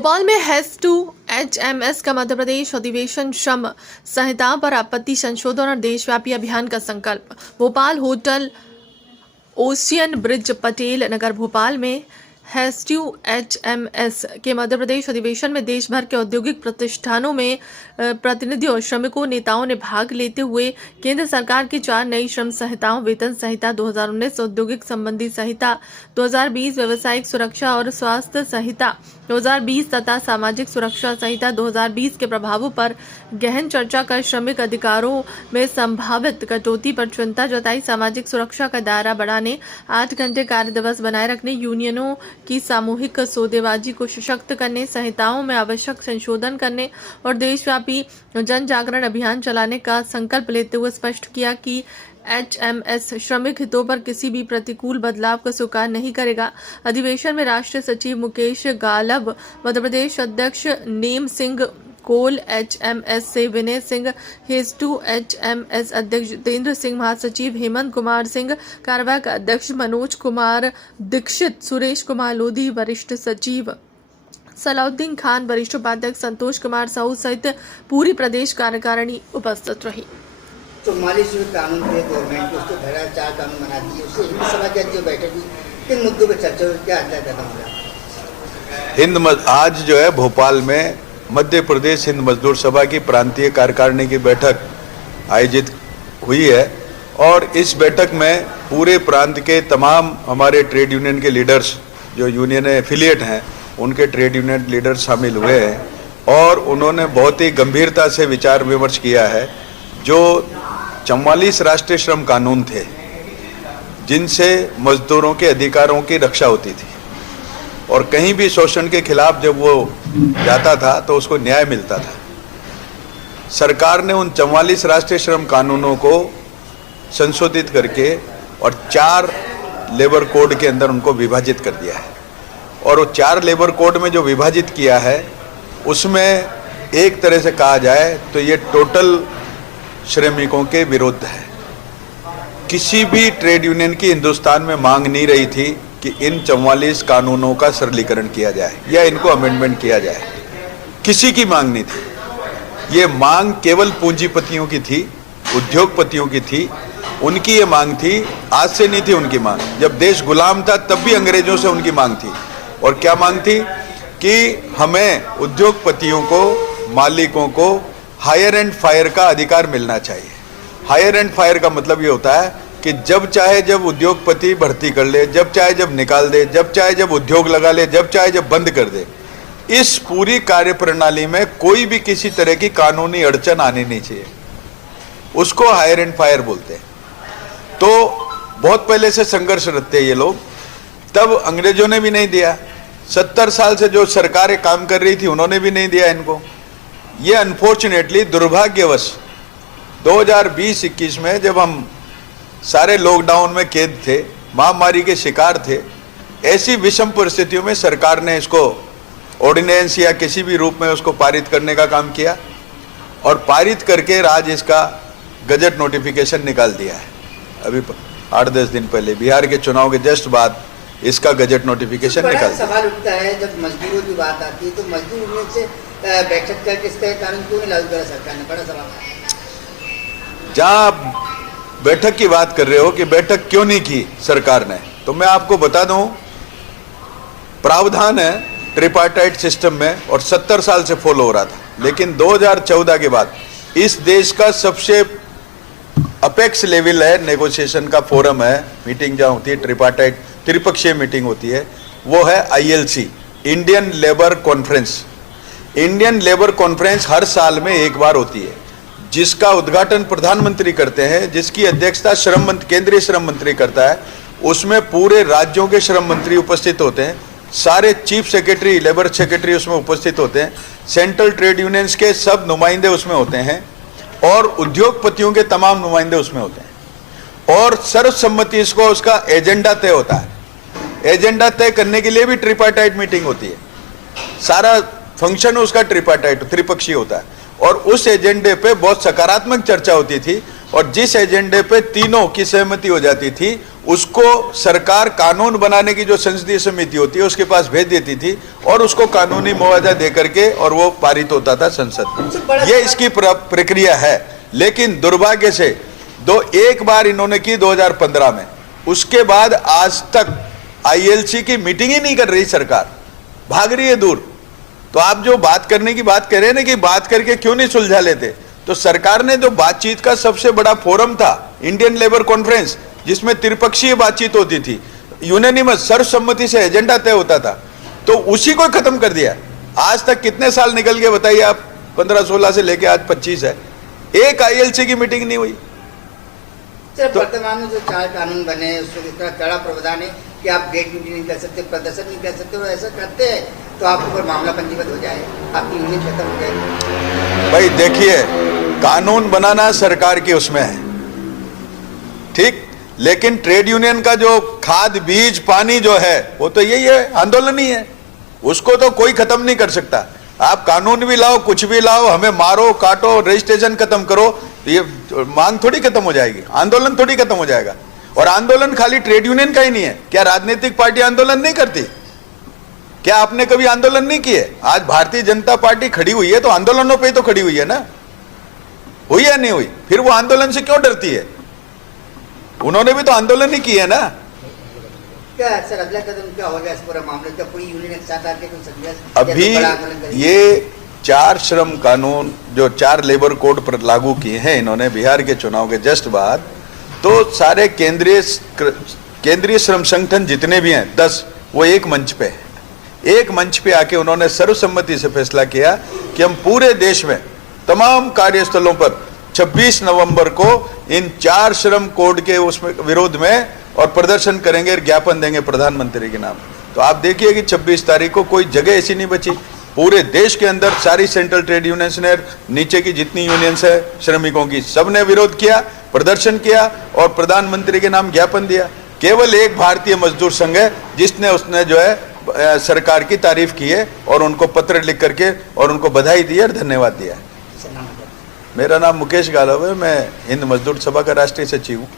भोपाल में हैज-टू HMS का मध्य प्रदेश अधिवेशन श्रम संहिता पर आपत्ति संशोधन और देशव्यापी अभियान का संकल्प। Bhopal hotel Ocean Bridge Patel Nagar Bhopal में हैज-टू HMS के मध्य प्रदेश अधिवेशन में देश भर के औद्योगिक प्रतिष्ठानों में प्रतिनिधियों, श्रमिकों, नेताओं ने भाग लेते हुए केंद्र सरकार की 4 नई श्रम संहिताओं, वेतन संहिता 2019, औद्योगिक संबंधी संहिता 2020, व्यावसायिक सुरक्षा और स्वास्थ्य संहिता 2020 तथा सामाजिक सुरक्षा संहिता 2020 के प्रभावों पर गहन चर्चा कर श्रमिक अधिकारों में संभावित कटौती पर चिंता जताई। सामाजिक सुरक्षा का दायरा बढ़ाने, 8 घंटे कार्य दिवस बनाए रखने, यूनियनों की सामूहिक सौदेबाजी को सशक्त करने, संहिताओं में आवश्यक संशोधन करने और देशव्यापी जन जागरण अभियान चलाने का संकल्प लेते हुए स्पष्ट किया कि HMS श्रमिक हितों पर किसी भी प्रतिकूल बदलाव को स्वीकार नहीं करेगा। अधिवेशन में राष्ट्रीय सचिव मुकेश गालब, मध्य प्रदेश अध्यक्ष नेम सिंह कोल, HMS से विनय सिंह, हैज-टू HMS अध्यक्ष जितेंद्र सिंह, महासचिव हेमंत कुमार सिंह, कार्यवाहक अध्यक्ष मनोज कुमार दीक्षित, सुरेश कुमार लोधी, वरिष्ठ सचिव सलाउद्दीन खान, वरिष्ठ उपाध्यक्ष संतोष कुमार साहू सहित पूरी प्रदेश कार्यकारिणी उपस्थित रही। 44 जो कानून थे गवर्नमेंट उसको धरा 4 कानून बना दिए। उससे हिंद सभा की जो बैठक हुई किन मुद्दों पर चर्चा हुई, क्या अगला कदम होगा? आज जो है भोपाल में मध्य प्रदेश हिंद मजदूर सभा की प्रांतीय कार्यकारिणी की बैठक आयोजित हुई है और इस बैठक में पूरे प्रांत के तमाम हमारे ट्रेड यूनियन के लीडर्स, जो यूनियन एफिलिएट हैं, उनके ट्रेड यूनियन लीडर शामिल हुए हैं और उन्होंने बहुत ही गंभीरता से विचार विमर्श किया है। जो 44 राष्ट्रीय श्रम कानून थे जिनसे मजदूरों के अधिकारों की रक्षा होती थी और कहीं भी शोषण के खिलाफ जब वो जाता था तो उसको न्याय मिलता था, सरकार ने उन 44 राष्ट्रीय श्रम कानूनों को संशोधित करके और 4 लेबर कोड के अंदर उनको विभाजित कर दिया है और वो 4 लेबर कोड में जो विभाजित किया है उसमें एक तरह से कहा जाए तो ये टोटल श्रमिकों के विरुद्ध है। किसी भी ट्रेड यूनियन की हिंदुस्तान में मांग नहीं रही थी कि इन 44 कानूनों का सरलीकरण किया जाए या इनको अमेंडमेंट किया जाए, किसी की मांग नहीं थी। ये मांग केवल पूंजीपतियों की थी, उद्योगपतियों की थी, उनकी ये मांग थी, आज से नहीं थी उनकी मांग। जब देश गुलाम था तब भी अंग्रेजों से उनकी मांग थी और क्या मांग थी कि हमें उद्योगपतियों को, मालिकों को हायर एंड फायर का अधिकार मिलना चाहिए। हायर एंड फायर का मतलब ये होता है कि जब चाहे जब उद्योगपति भर्ती कर ले, जब चाहे जब निकाल दे, जब चाहे जब उद्योग लगा ले, जब चाहे जब बंद कर दे। इस पूरी कार्यप्रणाली में कोई भी किसी तरह की कानूनी अड़चन आनी नहीं चाहिए, उसको हायर एंड फायर बोलते हैं। तो बहुत पहले से संघर्ष रखते ये लोग, तब अंग्रेजों ने भी नहीं दिया। 70 साल से जो सरकारें काम कर रही थी उन्होंने भी नहीं दिया इनको। ये अनफॉर्चुनेटली दुर्भाग्यवश 2020-21 में जब हम सारे लॉकडाउन में कैद थे, महामारी के शिकार थे, ऐसी विषम परिस्थितियों में सरकार ने इसको ऑर्डिनेंस या किसी भी रूप में उसको पारित करने का काम किया और पारित करके आज इसका गजट नोटिफिकेशन निकाल दिया है। अभी 8-10 दिन पहले बिहार के चुनाव के जस्ट बाद इसका गजट नोटिफिकेशन निकाल दिया। सवाल उठता है जब मजदूरों की बात आती है तो मजदूर यूनियन से बैठक करके इस तरह कानून क्यों नहीं लागू करा सरकार ने? बड़ा सवाल है। जहाँ बैठक की बात कर रहे हो कि बैठक क्यों नहीं की सरकार ने, तो मैं आपको बता दूं, प्रावधान है ट्रिपार्टाइट सिस्टम में और 70 साल से फॉलो हो रहा था, लेकिन 2014 के बाद इस देश का सबसे अपेक्स लेवल है, नेगोशिएशन का फोरम है, मीटिंग जहाँ होती है ट्रिपार्टाइट, त्रिपक्षीय मीटिंग होती है, वो है ILC, Indian Labour Conference. Indian Labour Conference हर साल में एक बार होती है, जिसका उद्घाटन प्रधानमंत्री करते हैं, जिसकी अध्यक्षता केंद्रीय श्रम मंत्री करता है। उसमें पूरे राज्यों के श्रम मंत्री उपस्थित होते हैं, सारे चीफ सेक्रेटरी, लेबर सेक्रेटरी उसमें उपस्थित होते हैं, सेंट्रल ट्रेड यूनियंस के सब नुमाइंदे उसमें होते हैं और उद्योगपतियों के तमाम नुमाइंदे उसमें होते हैं और सर्वसम्मति इसको उसका एजेंडा तय होता है। एजेंडा तय करने के लिए भी ट्रिपार्टाइट मीटिंग होती है, सारा फंक्शन उसका ट्रिपार्टाइट त्रिपक्षीय होता है और उस एजेंडे पे बहुत सकारात्मक चर्चा होती थी और जिस एजेंडे पे तीनों की सहमति हो जाती थी उसको सरकार कानून बनाने की जो संसदीय समिति होती है उसके पास भेज देती थी और उसको कानूनी मुआवजा दे करके और वो पारित होता था संसद में। ये इसकी प्रक्रिया है। लेकिन दुर्भाग्य से एक बार इन्होंने की 2015 में, उसके बाद आज तक आईएलसी की मीटिंग ही नहीं कर रही सरकार, भाग रही है दूर। तो आप जो बात करने की बात कर रहे हैं ना कि बात करके क्यों नहीं सुलझा लेते, तो सरकार ने जो बातचीत का सबसे बड़ा फोरम था इंडियन लेबर कॉन्फ्रेंस, जिसमें त्रिपक्षीय बातचीत होती थी, यूनानिमस सर्वसम्मति से एजेंडा तय होता था, तो उसी को खत्म कर दिया। आज तक कितने साल निकल गए बताइए आप, 15-16 से लेके आज 25 है, एक आईएलसी की मीटिंग नहीं हुई। वर्तमान में जो 4 कानून बने उसमें इतना कड़ा प्रावधान है कि आप गेट मीटिंग नहीं कर सकते, प्रदर्शन नहीं कर सकते, और ऐसा करते हैं तो आपके ऊपर मामला पंजीबद्ध हो जाए, आपकी यूनियन खत्म हो जाए। भाई देखिए, कानून बनाना सरकार की उसमें है, ठीक, लेकिन ट्रेड यूनियन का जो खाद बीज पानी जो है वो तो यही है, आंदोलन ही है, उसको तो कोई खत्म नहीं कर सकता। आप कानून भी लाओ, कुछ भी लाओ, हमें मारो काटो, रजिस्ट्रेशन खत्म करो, ये मांग थोड़ी खत्म हो जाएगी, आंदोलन थोड़ी खत्म हो जाएगा। और आंदोलन खाली ट्रेड यूनियन का ही नहीं है, क्या राजनीतिक पार्टी आंदोलन नहीं करती? क्या आपने कभी आंदोलन नहीं किए? आज भारतीय जनता पार्टी खड़ी हुई है तो आंदोलनों पे ही तो खड़ी हुई है ना, हुई या नहीं हुई? फिर वो आंदोलन से क्यों डरती है? उन्होंने भी तो आंदोलन ही किया ना। क्या सर अगला कदम क्या होगा इस पूरा मामले का? पूरी यूनियन एक साथ आके कोई संघर्ष, अभी ये 4 श्रम कानून जो 4 लेबर कोड पर लागू किए हैं इन्होंने बिहार के चुनाव के जस्ट बाद, तो सारे केंद्रीय श्रम संगठन जितने भी हैं 10, वो एक मंच पे है। एक मंच पे आके उन्होंने सर्वसम्मति से फैसला किया कि हम पूरे देश में तमाम कार्यस्थलों पर 26 नवंबर को इन 4 श्रम कोड के उसमें विरोध में और प्रदर्शन करेंगे, ज्ञापन देंगे प्रधानमंत्री के नाम। तो आप देखिए कि 26 तारीख को कोई जगह ऐसी नहीं बची, पूरे देश के अंदर सारी सेंट्रल ट्रेड यूनियंस ने, नीचे की जितनी यूनियंस है श्रमिकों की, सबने विरोध किया, प्रदर्शन किया और प्रधानमंत्री के नाम ज्ञापन दिया। केवल एक भारतीय मजदूर संघ है जिसने उसने जो है सरकार की तारीफ की है और उनको पत्र लिख करके और उनको बधाई दी है और धन्यवाद दिया है। मेरा नाम मुकेश गालव है, मैं हिंद मजदूर सभा का राष्ट्रीय सचिव हूँ।